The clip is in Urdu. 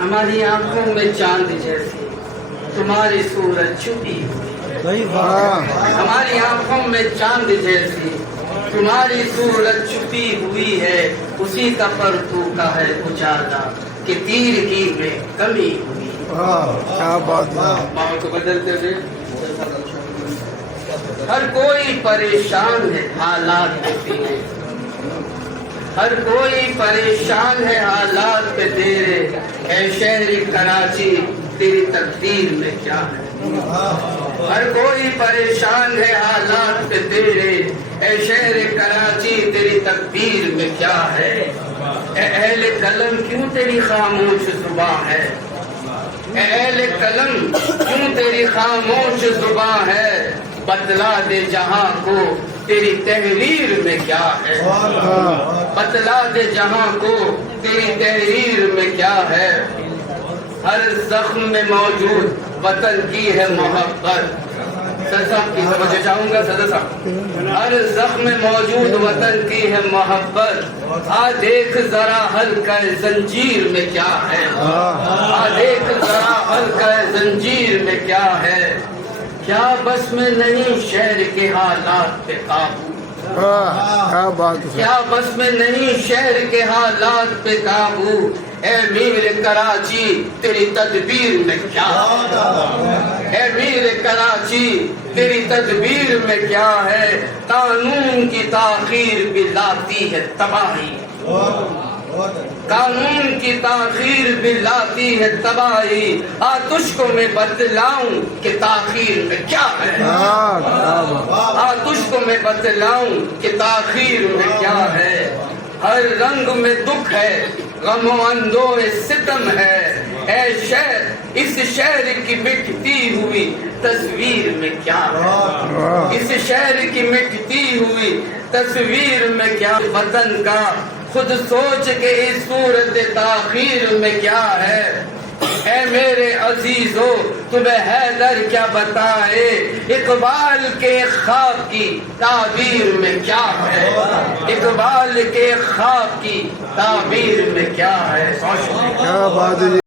ہماری آنکھوں میں چاند جیسی تمہاری صورت چھپی ہوئی، ہماری آنکھوں میں چاند جیسی تمہاری صورت چھپی ہوئی ہے، اسی کا پرتو کا ہے اجالا کہ تیر کی میں کمی ہوئی۔ کیا بات ہے۔ ماحول کو بدلتے تھے، ہر کوئی پریشان ہے حالات پہ تیرے، ہر کوئی پریشان ہے حالات پہ تیرے، اے شہر کراچی تیری تقدیر میں کیا ہے؟ ہر کوئی پریشان ہے حالات پہ تیرے، اے شہر کراچی تیری تقدیر میں کیا ہے؟ اے اہل قلم کیوں تیری خاموش زباں ہے؟ اے اہل قلم کیوں تیری خاموش زباں ہے؟ بتلا دے جہاں کو تیری تحریر میں کیا ہے؟ بتلا دے جہاں کو تیری تحریر میں کیا ہے؟ ہر زخم میں موجود وطن کی ہے محبت، صدر صاحب کی سمجھے چاہوں گا، صدر صاحب، ہر زخم میں موجود وطن کی ہے محبت، آ دیکھ ذرا حلقہ زنجیر میں کیا ہے؟ آ دیکھ ذرا حلقہ زنجیر میں کیا ہے؟ کیا بس میں نہیں شہر کے حالات پہ قابو؟ کیا بات ہے۔ کیا بس میں نہیں شہر کے حالات پہ قابو؟ اے میر کراچی تیری تدبیر میں کیا ہے؟ اے میر کراچی تیری تدبیر میں کیا ہے؟ قانون کی تاخیر بھی لاتی ہے تباہی، قانون کی تاخیر بھی لاتی ہے تباہی، تجھ کو میں بتلاؤں کہ تاخیر میں کیا ہے؟ تجھ کو میں بتلاؤں کہ تاخیر میں کیا ہے؟ ہر رنگ میں دکھ ہے، غم و اندوہ ستم ہے، اے شہر اس شہر کی مٹتی ہوئی تصویر میں کیا ہے؟ اس شہر کی مٹتی ہوئی تصویر میں کیا؟ وطن کا خود سوچ کے اس صورت تاخیر میں کیا ہے؟ اے میرے عزیزو تمہیں حیدر کیا بتائے، اقبال کے خواب کی تعبیر میں کیا ہے؟ اقبال کے خواب کی تعبیر میں کیا ہے؟ کیا بات ہے۔